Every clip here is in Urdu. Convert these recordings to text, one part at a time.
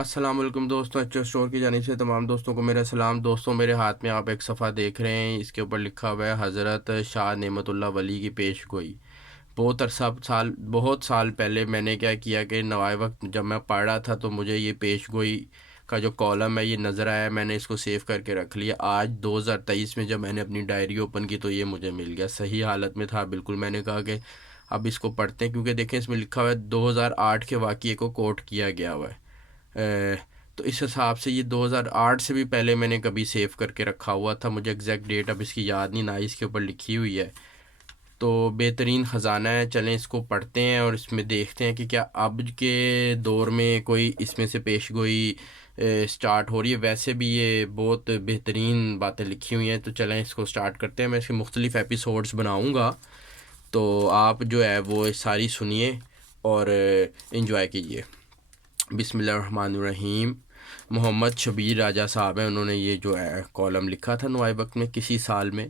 السلام علیکم دوستوں، ایچ اسٹور کی جانب سے تمام دوستوں کو میرا سلام۔ دوستوں، میرے ہاتھ میں آپ ایک صفحہ دیکھ رہے ہیں، اس کے اوپر لکھا ہوا ہے حضرت شاہ نعمت اللہ ولی کی پیش گوئی۔ بہت سال پہلے میں نے کیا کیا کہ نوائے وقت جب میں پڑھ رہا تھا تو مجھے یہ پیش گوئی کا جو کالم ہے یہ نظر آیا، میں نے اس کو سیو کر کے رکھ لیا۔ آج 2023 میں جب میں نے اپنی ڈائری اوپن کی تو یہ مجھے مل گیا، صحیح حالت میں تھا بالکل۔ میں نے کہا کہ اب اس کو پڑھتے ہیں، کیونکہ دیکھیں اس میں لکھا ہوا ہے 2008 کے واقعے کو کوٹ کیا گیا ہوا ہے۔ تو اس حساب سے یہ 2008 سے بھی پہلے میں نے کبھی سیو کر کے رکھا ہوا تھا، مجھے ایگزیکٹ ڈیٹ اب اس کی یاد نہیں، نہ اس کے اوپر لکھی ہوئی ہے۔ تو بہترین خزانہ ہے، چلیں اس کو پڑھتے ہیں اور اس میں دیکھتے ہیں کہ کیا اب کے دور میں کوئی اس میں سے پیش گوئی سٹارٹ ہو رہی ہے۔ ویسے بھی یہ بہت بہترین باتیں لکھی ہوئی ہیں، تو چلیں اس کو سٹارٹ کرتے ہیں۔ میں اس کے مختلف ایپیسوڈز بناؤں گا، تو آپ جو ہے وہ ساری سنیے اور انجوائے کیجیے۔ بسم اللہ الرحمن الرحیم۔ محمد شبیر راجہ صاحب ہیں، انہوں نے یہ جو ہے کالم لکھا تھا نوائے وقت میں کسی سال میں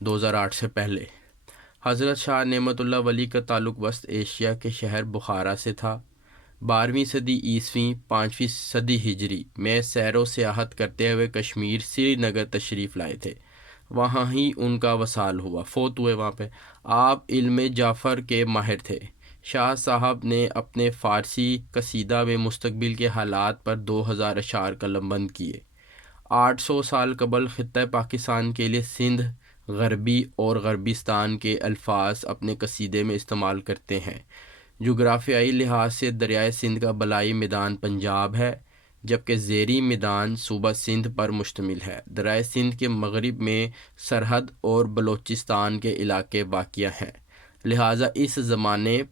2008 سے پہلے۔ حضرت شاہ نعمت اللہ ولی کا تعلق وسط ایشیا کے شہر بخارا سے تھا۔ 12ویں صدی عیسوی 5ویں صدی ہجری میں سیر و سیاحت کرتے ہوئے کشمیر سری نگر تشریف لائے تھے، وہاں ہی ان کا وصال ہوا، فوت ہوئے وہاں پہ۔ آپ علم جعفر کے ماہر تھے۔ شاہ صاحب نے اپنے فارسی قصیدہ میں مستقبل کے حالات پر 2000 اشعار قلم بند کیے۔ 800 سال قبل خطہ پاکستان کے لیے سندھ، غربی اور غربستان کے الفاظ اپنے قصیدے میں استعمال کرتے ہیں۔ جغرافیائی لحاظ سے دریائے سندھ کا بالائی میدان پنجاب ہے، جبکہ زیریں میدان صوبہ سندھ پر مشتمل ہے۔ دریائے سندھ کے مغرب میں سرحد اور بلوچستان کے علاقے واقع ہیں، لہٰذا اس زمانے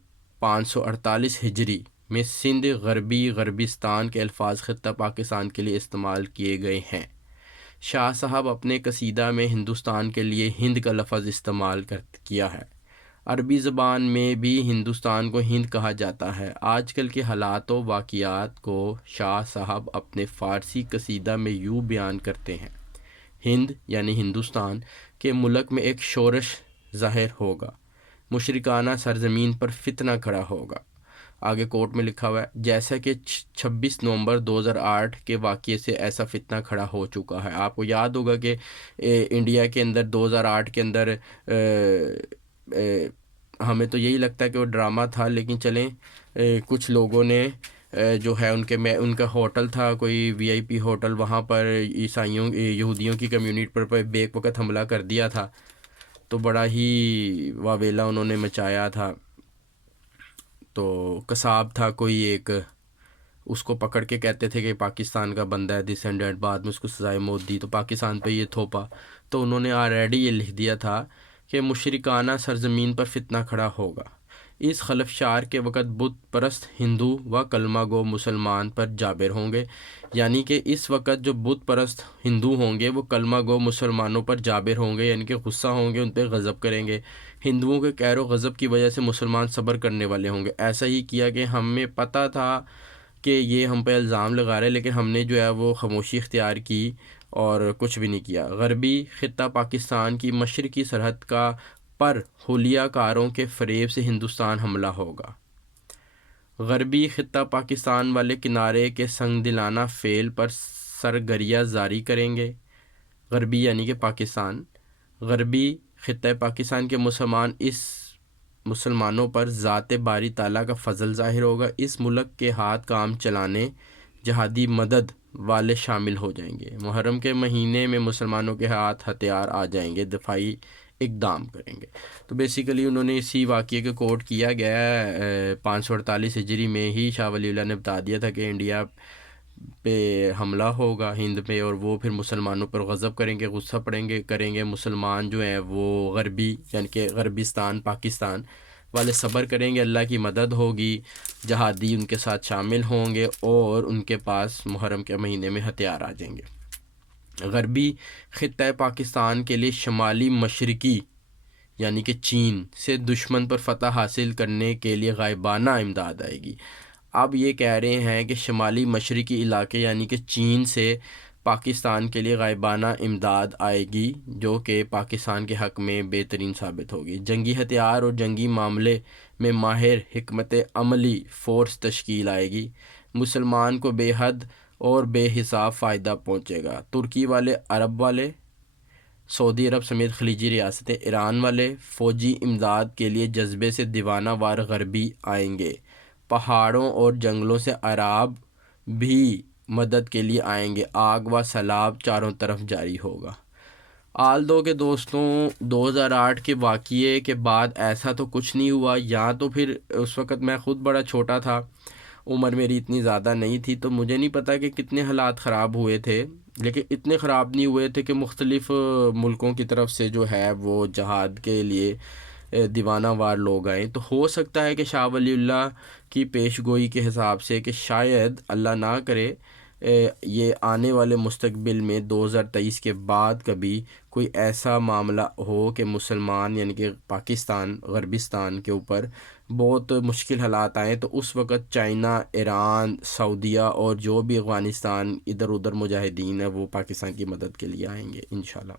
548 ہجری میں سندھ غربی غربستان کے الفاظ خطہ پاکستان کے لیے استعمال کیے گئے ہیں۔ شاہ صاحب اپنے قصیدہ میں ہندوستان کے لیے ہند کا لفظ استعمال کیا ہے۔ عربی زبان میں بھی ہندوستان کو ہند کہا جاتا ہے۔ آج کل کے حالات و واقعات کو شاہ صاحب اپنے فارسی قصیدہ میں یوں بیان کرتے ہیں: ہند یعنی ہندوستان کے ملک میں ایک شورش ظاہر ہوگا، مشرکانہ سرزمین پر فتنہ کھڑا ہوگا۔ آگے کوٹ میں لکھا ہوا ہے: جیسا کہ 26 نومبر 2008 کے واقعے سے ایسا فتنہ کھڑا ہو چکا ہے۔ آپ کو یاد ہوگا کہ انڈیا کے اندر 2008 کے اندر ہمیں تو یہی لگتا ہے کہ وہ ڈرامہ تھا، لیکن چلیں کچھ لوگوں نے جو ہے ان کا ہوٹل تھا کوئی وی آئی پی ہوٹل، وہاں پر یہودیوں کی کمیونٹی پر بیک وقت حملہ کر دیا تھا، تو بڑا ہی واویلا انہوں نے مچایا تھا۔ تو قصاب تھا کوئی ایک، اس کو پکڑ کے کہتے تھے کہ پاکستان کا بندہ ہے ڈسینڈنٹ، بعد میں اس کو سزائے موت دی تو پاکستان پہ یہ تھوپا۔ تو انہوں نے آلریڈی یہ لکھ دیا تھا کہ مشرکانہ سرزمین پر فتنہ کھڑا ہوگا۔ اس خلفشار کے وقت بت پرست ہندو و کلمہ گو مسلمان پر جابر ہوں گے، یعنی کہ اس وقت جو بت پرست ہندو ہوں گے وہ کلمہ گو مسلمانوں پر جابر ہوں گے، یعنی کہ غصہ ہوں گے، ان پہ غضب کریں گے۔ ہندوؤں کے قہر و غضب کی وجہ سے مسلمان صبر کرنے والے ہوں گے۔ ایسا ہی کیا کہ ہمیں پتہ تھا کہ یہ ہم پہ الزام لگا رہے، لیکن ہم نے جو ہے وہ خاموشی اختیار کی اور کچھ بھی نہیں کیا۔ غربی خطہ پاکستان کی مشرقی سرحد کا پر حلیہ کاروں کے فریب سے ہندوستان حملہ ہوگا۔ غربی خطہ پاکستان والے کنارے کے سنگ دلانہ فعل پر سرگریہ جاری کریں گے۔ غربی یعنی کہ پاکستان، غربی خطہ پاکستان کے مسلمانوں پر ذات باری تعالیٰ کا فضل ظاہر ہوگا۔ اس ملک کے ہاتھ کام چلانے، جہادی مدد والے شامل ہو جائیں گے۔ محرم کے مہینے میں مسلمانوں کے ہاتھ ہتھیار آ جائیں گے، دفاعی اقدام کریں گے۔ تو بیسیکلی انہوں نے اسی واقعے کے کوٹ کیا گیا ہے۔ 548 ہجری میں ہی شاہ ولی اللہ نے بتا دیا تھا کہ انڈیا پہ حملہ ہوگا، ہند پہ، اور وہ پھر مسلمانوں پر غضب کریں گے، غصہ کریں گے۔ مسلمان جو ہیں وہ غربی یعنی کہ غربستان پاکستان والے صبر کریں گے، اللہ کی مدد ہوگی، جہادی ان کے ساتھ شامل ہوں گے اور ان کے پاس محرم کے مہینے میں ہتھیار آ جائیں گے۔ غربی خطہ پاکستان کے لیے شمالی مشرقی یعنی کہ چین سے دشمن پر فتح حاصل کرنے کے لیے غائبانہ امداد آئے گی۔ اب یہ کہہ رہے ہیں کہ شمالی مشرقی علاقے یعنی کہ چین سے پاکستان کے لیے غائبانہ امداد آئے گی، جو کہ پاکستان کے حق میں بہترین ثابت ہوگی۔ جنگی ہتھیار اور جنگی معاملے میں ماہر حکمت عملی فورس تشکیل آئے گی۔ مسلمان کو بے حد اور بے حساب فائدہ پہنچے گا۔ ترکی والے، عرب والے، سعودی عرب سمیت خلیجی ریاستیں، ایران والے فوجی امداد کے لیے جذبے سے دیوانہ وار غربی آئیں گے۔ پہاڑوں اور جنگلوں سے عراب بھی مدد کے لیے آئیں گے۔ آگ و سیلاب چاروں طرف جاری ہوگا۔ آلدو کے دوستوں، 2008 کے واقعے کے بعد ایسا تو کچھ نہیں ہوا، یا تو پھر اس وقت میں خود بڑا چھوٹا تھا، عمر میری اتنی زیادہ نہیں تھی، تو مجھے نہیں پتہ کہ کتنے حالات خراب ہوئے تھے، لیکن اتنے خراب نہیں ہوئے تھے کہ مختلف ملکوں کی طرف سے جو ہے وہ جہاد کے لیے دیوانہ وار لوگ آئیں۔ تو ہو سکتا ہے کہ شاہ ولی اللہ کی پیش گوئی کے حساب سے کہ شاید اللہ نہ کرے یہ آنے والے مستقبل میں 2023 کے بعد کبھی کوئی ایسا معاملہ ہو کہ مسلمان یعنی کہ پاکستان، غربستان کے اوپر بہت مشکل حالات آئیں، تو اس وقت چائنا، ایران، سعودیہ اور جو بھی افغانستان ادھر ادھر مجاہدین ہیں وہ پاکستان کی مدد کے لیے آئیں گے انشاءاللہ۔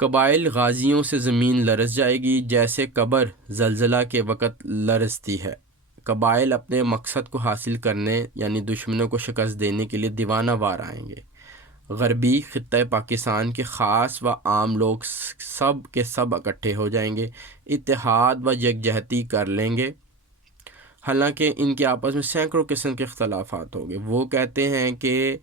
قبائل غازیوں سے زمین لرز جائے گی جیسے قبر زلزلہ کے وقت لرزتی ہے۔ قبائل اپنے مقصد کو حاصل کرنے یعنی دشمنوں کو شکست دینے کے لیے دیوانہ وار آئیں گے۔ غربی خطہ پاکستان کے خاص و عام لوگ سب کے سب اکٹھے ہو جائیں گے، اتحاد و یکجہتی کر لیں گے۔ حالانکہ ان کے آپس میں سینکڑوں قسم کے اختلافات ہوں گے۔ وہ کہتے ہیں کہ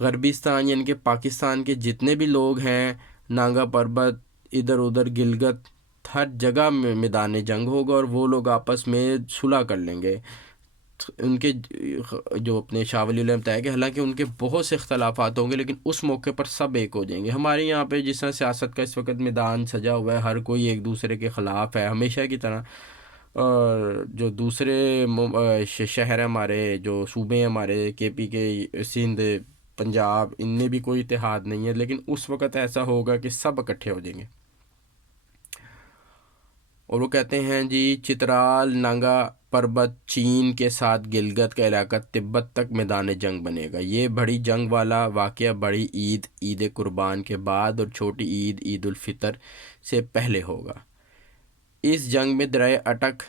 غربستان یعنی کہ پاکستان کے جتنے بھی لوگ ہیں، نانگا پربت، ادھر ادھر گلگت، ہر جگہ میں میدان جنگ ہوگا اور وہ لوگ آپس میں صلح کر لیں گے۔ ان کے جو اپنے شاہ ولی اللہ نے بتایا کہ حالانکہ ان کے بہت سے اختلافات ہوں گے لیکن اس موقع پر سب ایک ہو جائیں گے۔ ہمارے یہاں پہ جس طرح سیاست کا اس وقت میدان سجا ہوا ہے، ہر کوئی ایک دوسرے کے خلاف ہے ہمیشہ کی طرح، اور جو دوسرے شہر ہیں ہمارے، جو صوبے ہیں ہمارے کے پی کے، سندھ، پنجاب، ان میں بھی کوئی اتحاد نہیں ہے، لیکن اس وقت ایسا ہوگا کہ سب اکٹھے ہو جائیں گے۔ اور وہ کہتے ہیں جی چترال، نانگا پربت چین کے ساتھ گلگت کا علاقہ تبت تک میدان جنگ بنے گا۔ یہ بڑی جنگ والا واقعہ بڑی عید، عید قربان کے بعد اور چھوٹی عید، عید الفطر سے پہلے ہوگا۔ اس جنگ میں دریا اٹک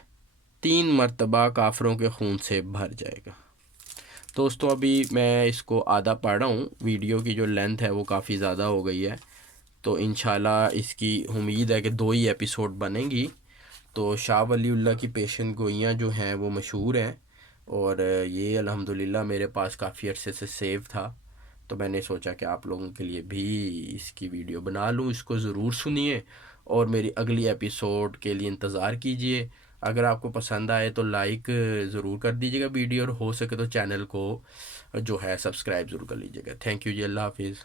3 مرتبہ کافروں کے خون سے بھر جائے گا۔ دوستوں ابھی میں اس کو آدھا پڑھ رہا ہوں، ویڈیو کی جو لینتھ ہے وہ کافی زیادہ ہو گئی ہے، تو انشاءاللہ اس کی امید ہے کہ 2 ہی ایپیسوڈ بنیں گی۔ تو شاہ ولی اللہ کی پیشن گوئیاں جو ہیں وہ مشہور ہیں، اور یہ الحمدللہ میرے پاس کافی عرصے سے سیو تھا، تو میں نے سوچا کہ آپ لوگوں کے لیے بھی اس کی ویڈیو بنا لوں۔ اس کو ضرور سنیے اور میری اگلی ایپیسوڈ کے لیے انتظار کیجئے۔ اگر آپ کو پسند آئے تو لائک ضرور کر دیجیے گا ویڈیو، اور ہو سکے تو چینل کو جو ہے سبسکرائب ضرور کر لیجیے گا۔ تھینک یو جی، اللہ حافظ۔